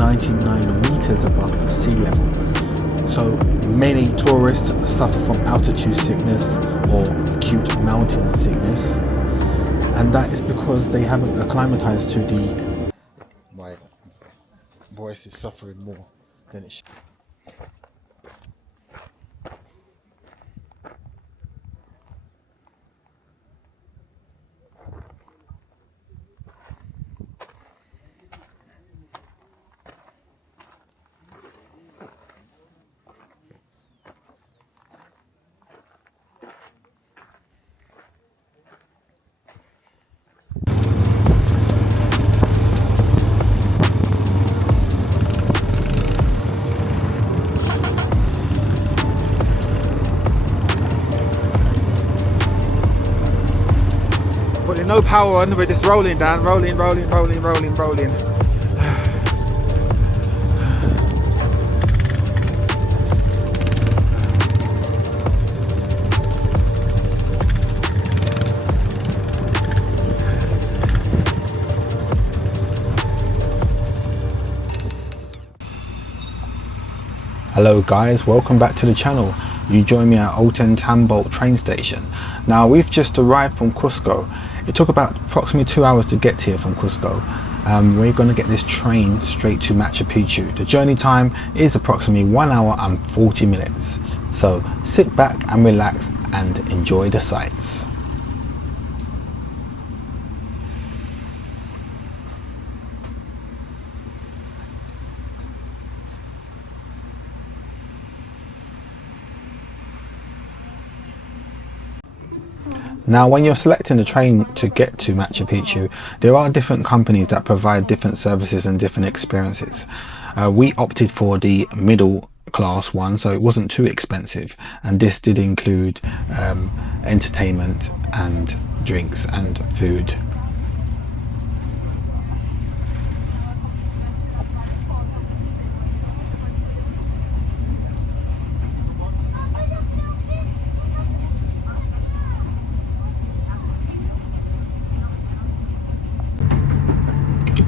99 meters above sea level. So many tourists suffer from altitude sickness or acute mountain sickness, and that is because they haven't acclimatized to the... My voice is suffering more than it should. Putting no power on, we're just rolling down, rolling. Hello guys, welcome back to the channel. You join me at Ollantaytambo train station. Now we've just arrived from Cusco. It took about approximately 2 hours to get here from Cusco. We're going to get this train straight to Machu Picchu. The journey time is approximately 1 hour and 40 minutes. So sit back and relax and enjoy the sights. Now when you're selecting the train to get to Machu Picchu, there are different companies that provide different services and different experiences. We opted for the middle class one, so it wasn't too expensive, and this did include entertainment and drinks and food.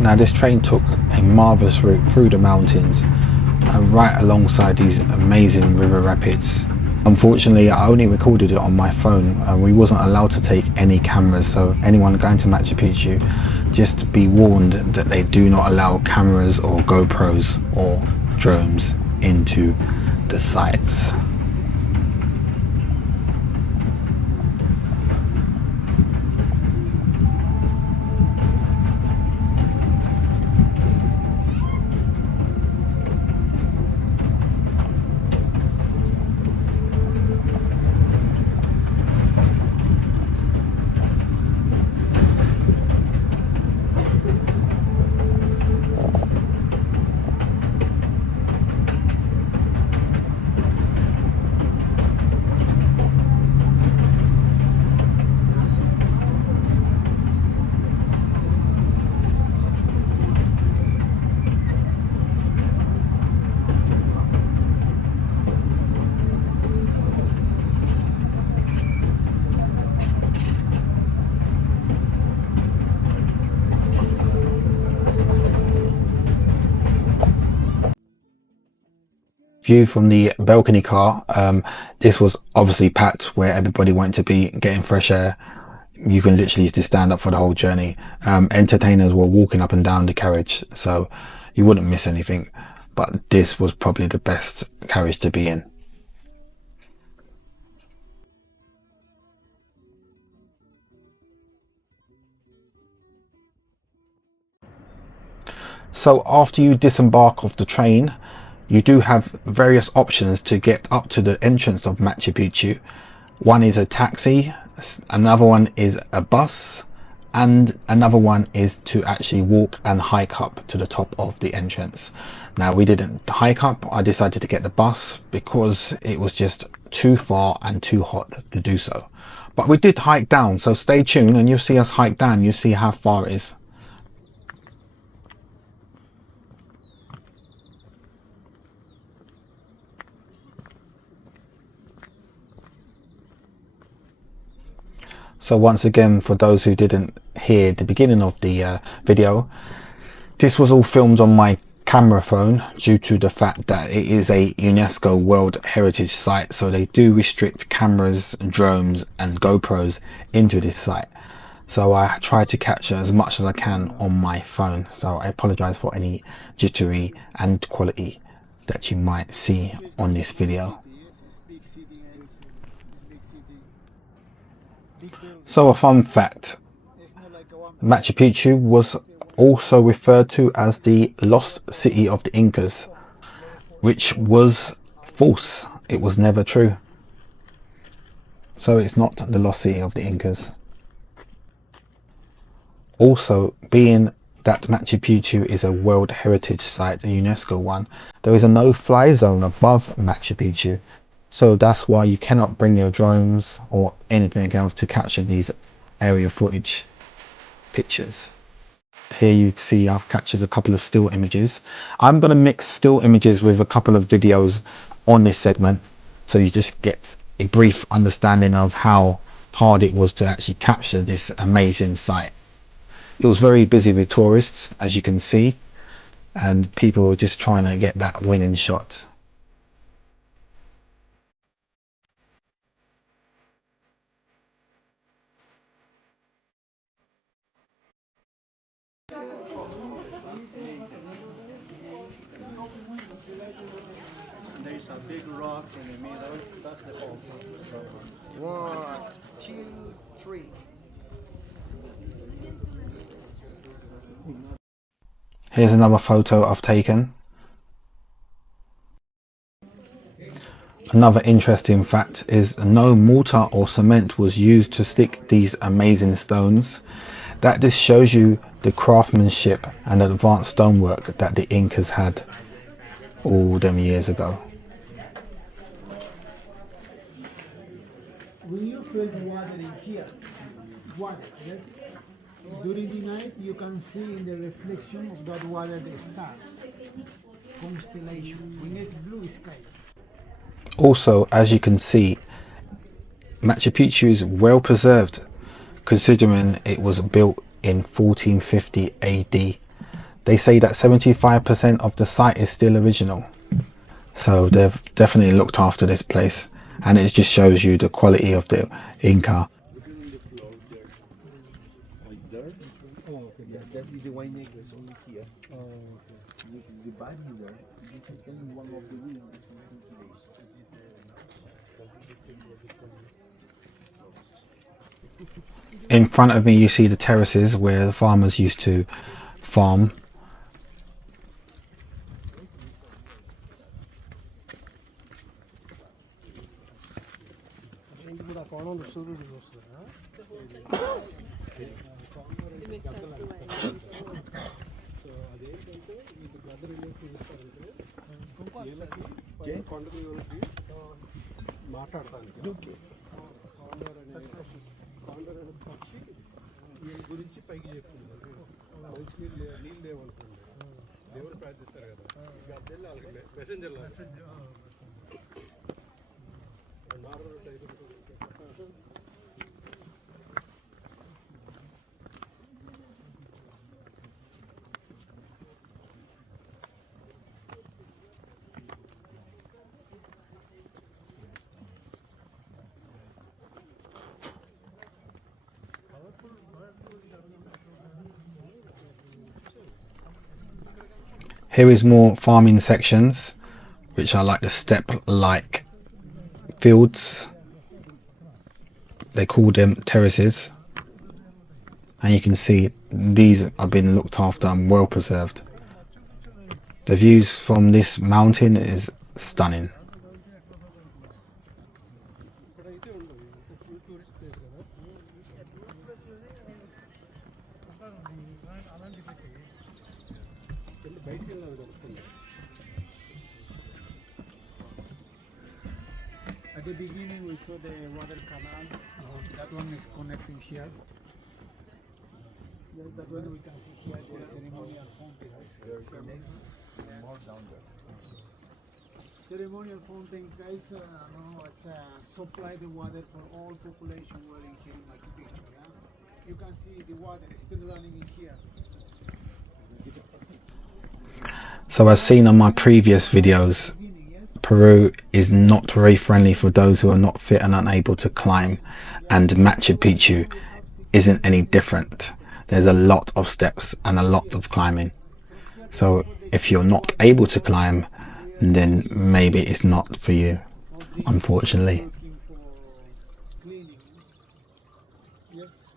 Now this train took a marvellous route through the mountains and right alongside these amazing river rapids. Unfortunately, I only recorded it on my phone and we wasn't allowed to take any cameras, so anyone going to Machu Picchu, just be warned that they do not allow cameras or GoPros or drones into the sites. View from the balcony car. This was obviously packed where everybody wanted to be getting fresh air. You can literally just stand up for the whole journey. Entertainers were walking up and down the carriage, so you wouldn't miss anything, but this was probably the best carriage to be in. So after you disembark off the train, you do have various options to get up to the entrance of Machu Picchu. One is a taxi, another one is a bus, and another one is to actually walk and hike up to the top of the entrance. Now we didn't hike up, I decided to get the bus because it was just too far and too hot to do so. But we did hike down, so stay tuned and you'll see us hike down, you'll see how far it is. So once again, for those who didn't hear the beginning of the video, this was all filmed on my camera phone due to the fact that it is a UNESCO World Heritage Site, so they do restrict cameras, drones and GoPros into this site. So I try to capture as much as I can on my phone, so I apologize for any jittery and quality that you might see on this video. So a fun fact, Machu Picchu was also referred to as the lost city of the Incas, which was false. It was never true. So it's not the lost city of the Incas. Also, being that Machu Picchu is a World Heritage Site, a UNESCO one, there is a no-fly zone above Machu Picchu. So that's why you cannot bring your drones or anything else to capture these area footage pictures. Here you see I've captured a couple of still images. I'm going to mix still images with a couple of videos on this segment, so you just get a brief understanding of how hard it was to actually capture this amazing site. It was very busy with tourists, as you can see, and people were just trying to get that winning shot. There's a big rock in the middle. That's the whole. 1, 2, 3. Here's another photo I've taken. Another interesting fact is no mortar or cement was used to stick these amazing stones. That just shows you the craftsmanship and advanced stonework that the Incas had all them years ago. When you put water in here, water, yes? During the night you can see in the reflection of that water the stars, constellation, when it's blue sky. Also, as you can see, Machu Picchu is well preserved considering it was built in 1450 AD. They say that 75% of the site is still original. So they've definitely looked after this place, and it just shows you the quality of the Inca. That's the wine necklace only here. The body there, this is in one of the rooms. In front of me you see the terraces where the farmers used to farm. గురించి పైకి చెప్తున్నారు మంచి నీళ్ళు లేవనుకోండి దేవుడు ప్రార్థిస్తారు కదా అద్దెల్లి వాళ్ళకి messenger normal type. Here is more farming sections, which are like the step-like fields. They call them terraces, and you can see these have been looked after and well preserved. The views from this mountain is stunning. At the beginning we saw the water canal, that one is connecting here. Yes, that one we can see here the ceremonial fountains. More down there. Ceremonial fountains, guys, supply the water for all population wearing here in Machu Picchu. Yeah? You can see the water is still running in here. So as seen on my previous videos, Peru is not very friendly for those who are not fit and unable to climb, and Machu Picchu isn't any different. There's a lot of steps and a lot of climbing. So if you're not able to climb, then maybe it's not for you, unfortunately. Looking for cleaning. Yes.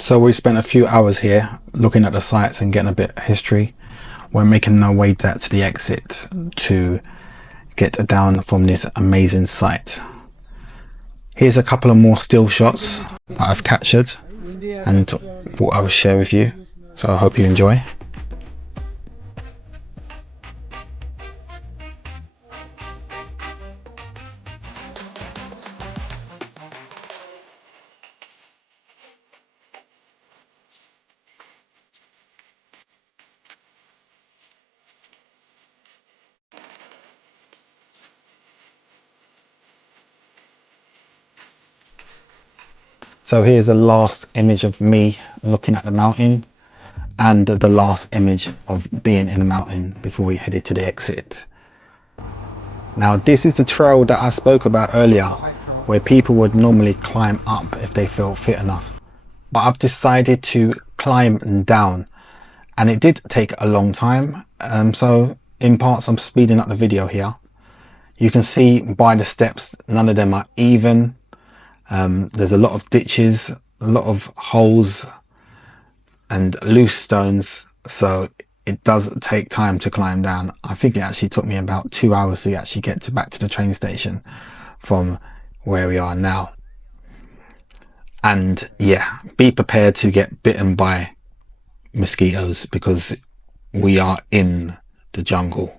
So we spent a few hours here looking at the sites and getting a bit of history. We're making our way back to the exit to get down from this amazing site. Here's a couple of more still shots that I've captured and thought I would share with you. So I hope you enjoy. So here's the last image of me looking at the mountain and the last image of being in the mountain before we headed to the exit. Now this is the trail that I spoke about earlier, where people would normally climb up if they felt fit enough. But I've decided to climb down, and it did take a long time. So in parts I'm speeding up the video here. You can see by the steps, none of them are even. There's a lot of ditches, a lot of holes and loose stones, so it does take time to climb down. I think it actually took me about 2 hours to actually get back to the train station from where we are now. And yeah, be prepared to get bitten by mosquitoes because we are in the jungle.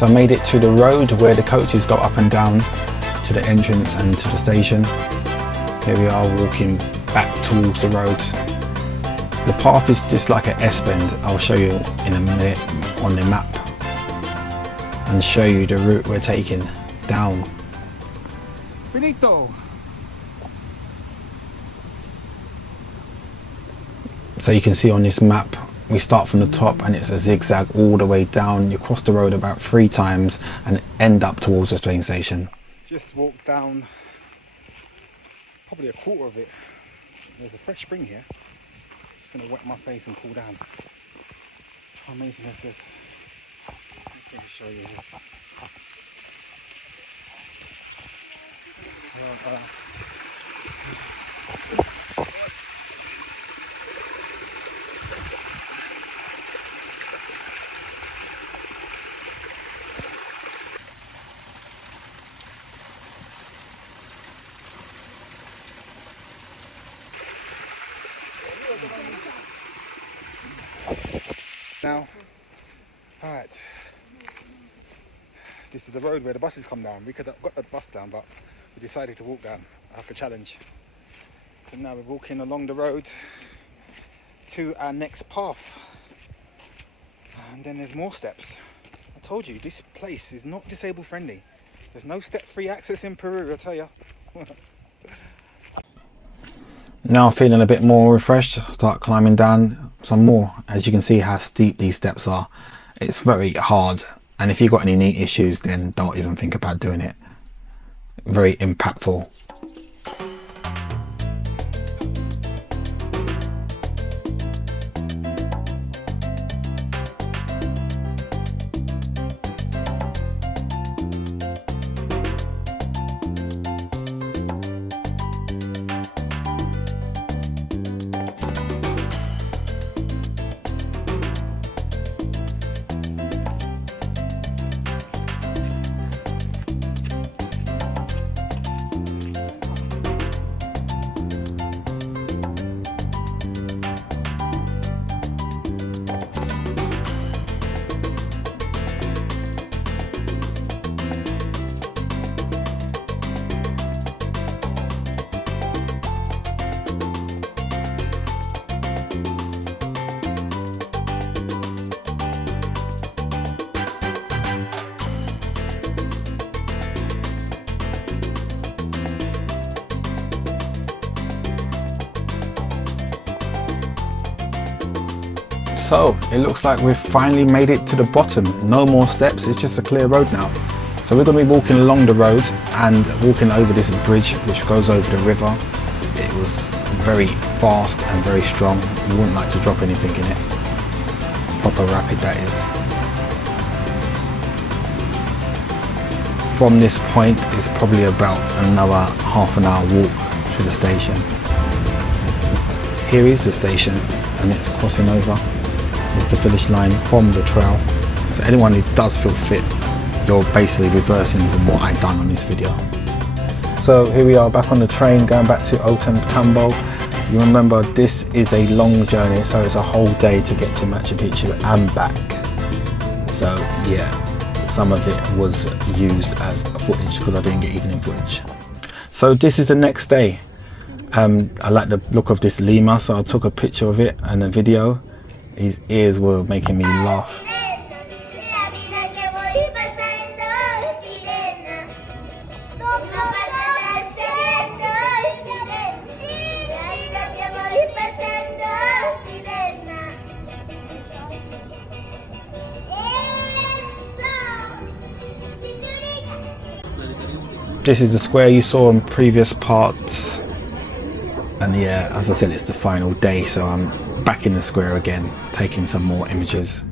So I made it to the road where the coaches go up and down to the entrance and to the station. Here we are walking back towards the road. The path is just like an S-bend. I'll show you in a minute on the map and show you the route we're taking down. Finito. So you can see on this map, we start from the top and it's a zigzag all the way down. You cross the road about 3 times and end up towards the train station. Just walked down probably a quarter of it. There's a fresh spring here. It's going to wet my face and cool down. How amazing is this? Let me show you this. Now, alright, this is the road where the buses come down. We could have got the bus down, but we decided to walk down, like a challenge. So now we're walking along the road to our next path. And then there's more steps. I told you, this place is not disabled friendly. There's no step-free access in Peru, I tell you. Now feeling a bit more refreshed, start climbing down some more. As you can see how steep these steps are. It's very hard, and if you've got any knee issues, then don't even think about doing it. Very impactful. So it looks like we've finally made it to the bottom. No more steps, it's just a clear road now. So we're going to be walking along the road and walking over this bridge which goes over the river. It was very fast and very strong. You wouldn't like to drop anything in it. Proper rapid, that is. From this point it's probably about another half an hour walk to the station. Here is the station and it's crossing over. It's the finish line from the trail. So anyone who does feel fit, you're basically reversing from what I've done on this video. So here we are back on the train going back to Tambo. You remember this is a long journey, so it's a whole day to get to Machu Picchu and back. So yeah, some of it was used as footage because I didn't get evening footage. So this is the next day. I like the look of this lemur, so I took a picture of it and a video. His ears were making me laugh. This is the square you saw in previous parts. And yeah, as I said, it's the final day, so I'm back in the square again, taking some more images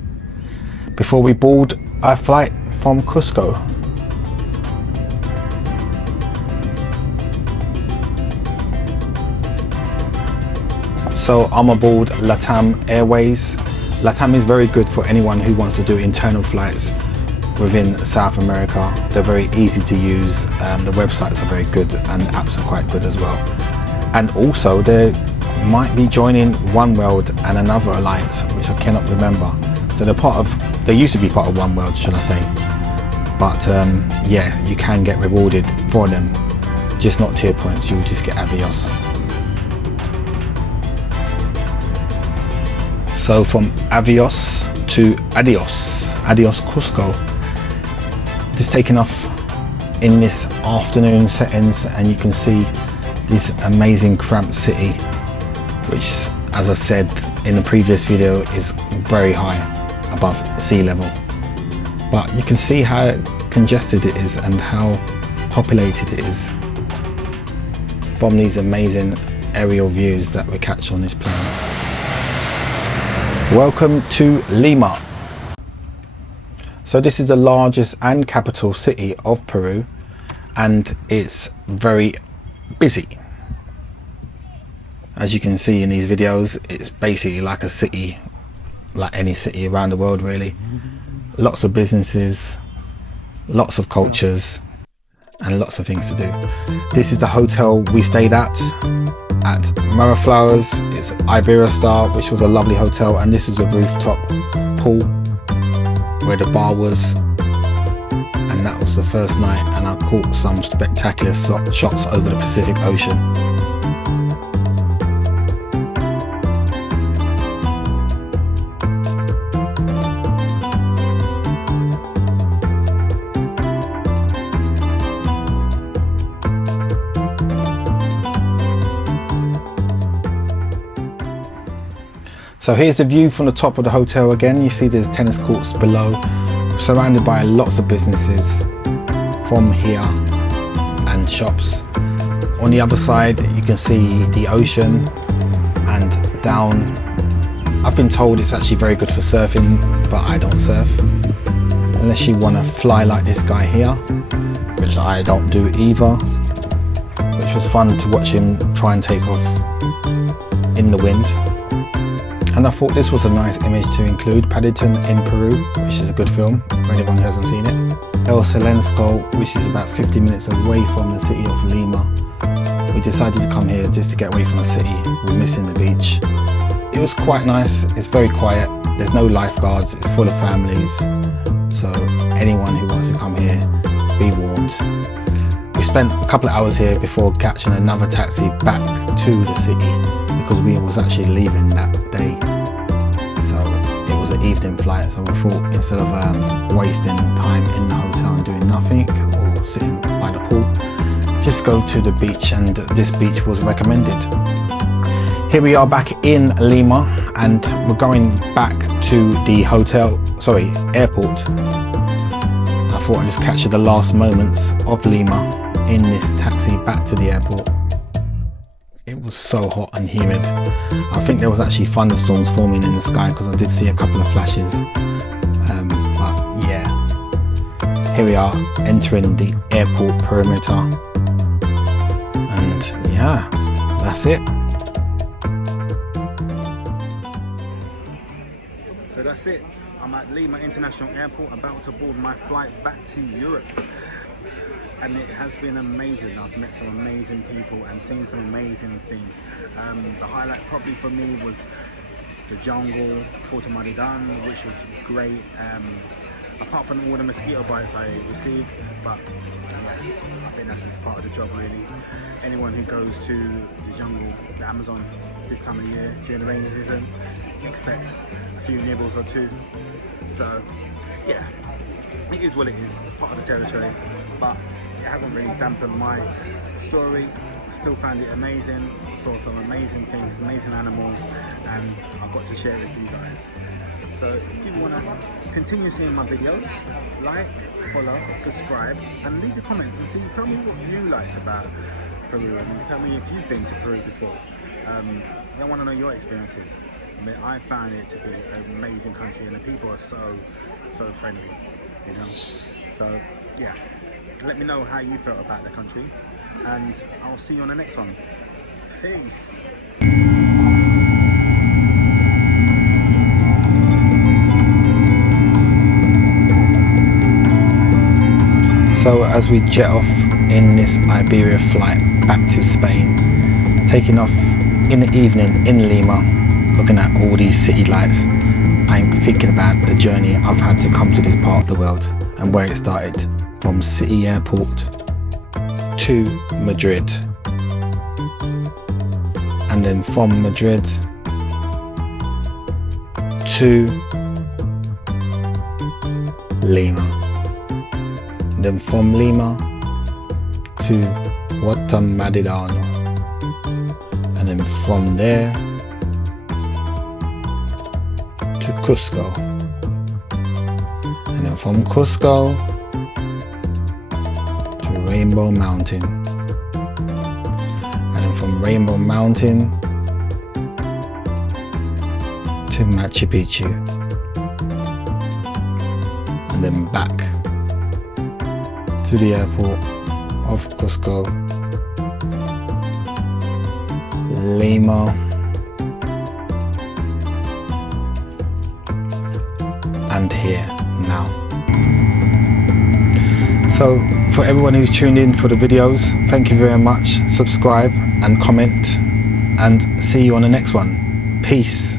before we board our flight from Cusco. So I'm aboard LATAM Airways. LATAM is very good for anyone who wants to do internal flights within South America. They're very easy to use, the websites are very good and the apps are quite good as well. And also they might be joining One World and another alliance which I cannot remember. So they used to be part of One World, should I say. but yeah, you can get rewarded for them, just not tier points. You'll just get Avios. So from Avios to Adios Cusco. Just taking off in this afternoon settings, and you can see this amazing cramped city, which, as I said in the previous video, is very high above sea level. But you can see how congested it is and how populated it is from these amazing aerial views that we catch on this plane. Welcome to Lima. So this is the largest and capital city of Peru, and it's very busy. As you can see in these videos, it's basically like a city, like any city around the world really. Lots of businesses, lots of cultures, and lots of things to do. This is the hotel we stayed at Miraflores. It's Iberia Star, which was a lovely hotel, and this is a rooftop pool where the bar was, and that was the first night, and I caught some spectacular shots over the Pacific Ocean. So here's the view from the top of the hotel again. You see there's tennis courts below, surrounded by lots of businesses from here and shops. On the other side you can see the ocean, and down, I've been told it's actually very good for surfing, but I don't surf. Unless you want to fly like this guy here, which I don't do either. Which was fun to watch him try and take off in the wind. And I thought this was a nice image to include. Paddington in Peru, which is a good film for anyone who hasn't seen it. El Silencio, which is about 50 minutes away from the city of Lima. We decided to come here just to get away from the city. We're missing the beach. It was quite nice. It's very quiet. There's no lifeguards. It's full of families. So anyone who wants to come here, be warned. We spent a couple of hours here before catching another taxi back to the city, because we was actually leaving that day. So it was an evening flight, so we thought instead of wasting time in the hotel and doing nothing or sitting by the pool, just go to the beach, and this beach was recommended. Here we are back in Lima, and we're going back to the airport. I thought I'd just capture the last moments of Lima in this taxi back to the airport. It was so hot and humid. I think there was actually thunderstorms forming in the sky, because I did see a couple of flashes. But yeah, here we are entering the airport perimeter, and yeah, that's it. So that's it. I'm at Lima International Airport, about to board my flight back to Europe. And it has been amazing. I've met some amazing people and seen some amazing things. The highlight probably for me was the jungle, Puerto Maridan, which was great. Apart from all the mosquito bites I received, but yeah, I think that's just part of the job really. Anyone who goes to the jungle, the Amazon, this time of the year, during the rainy season, expects a few nibbles or two. So yeah, it is what it is. It's part of the territory, but it hasn't really dampened my story. Still found it amazing. Saw some amazing things, amazing animals, and I got to share it with you guys. So if you want to continue seeing my videos, like, follow, subscribe, and leave your comments and tell me what you liked about Peru, and tell me if you've been to Peru before. I want to know your experiences. I mean, I found it to be an amazing country, and the people are so friendly, you know. So yeah, let me know how you felt about the country, and I'll see you on the next one. Peace. So as we jet off in this Iberia flight back to Spain, taking off in the evening in Lima, looking at all these city lights, I'm thinking about the journey I've had to come to this part of the world and where it started, from City Airport to Madrid, and then from Madrid to Lima, then from Lima to Guatemala, and then from there to Cusco, and then from Cusco to Rainbow Mountain, and then from Rainbow Mountain to Machu Picchu, and then back to the airport of Cusco, Lima, and here now. So for everyone who's tuned in for the videos, thank you very much. Subscribe and comment, and see you on the next one. Peace.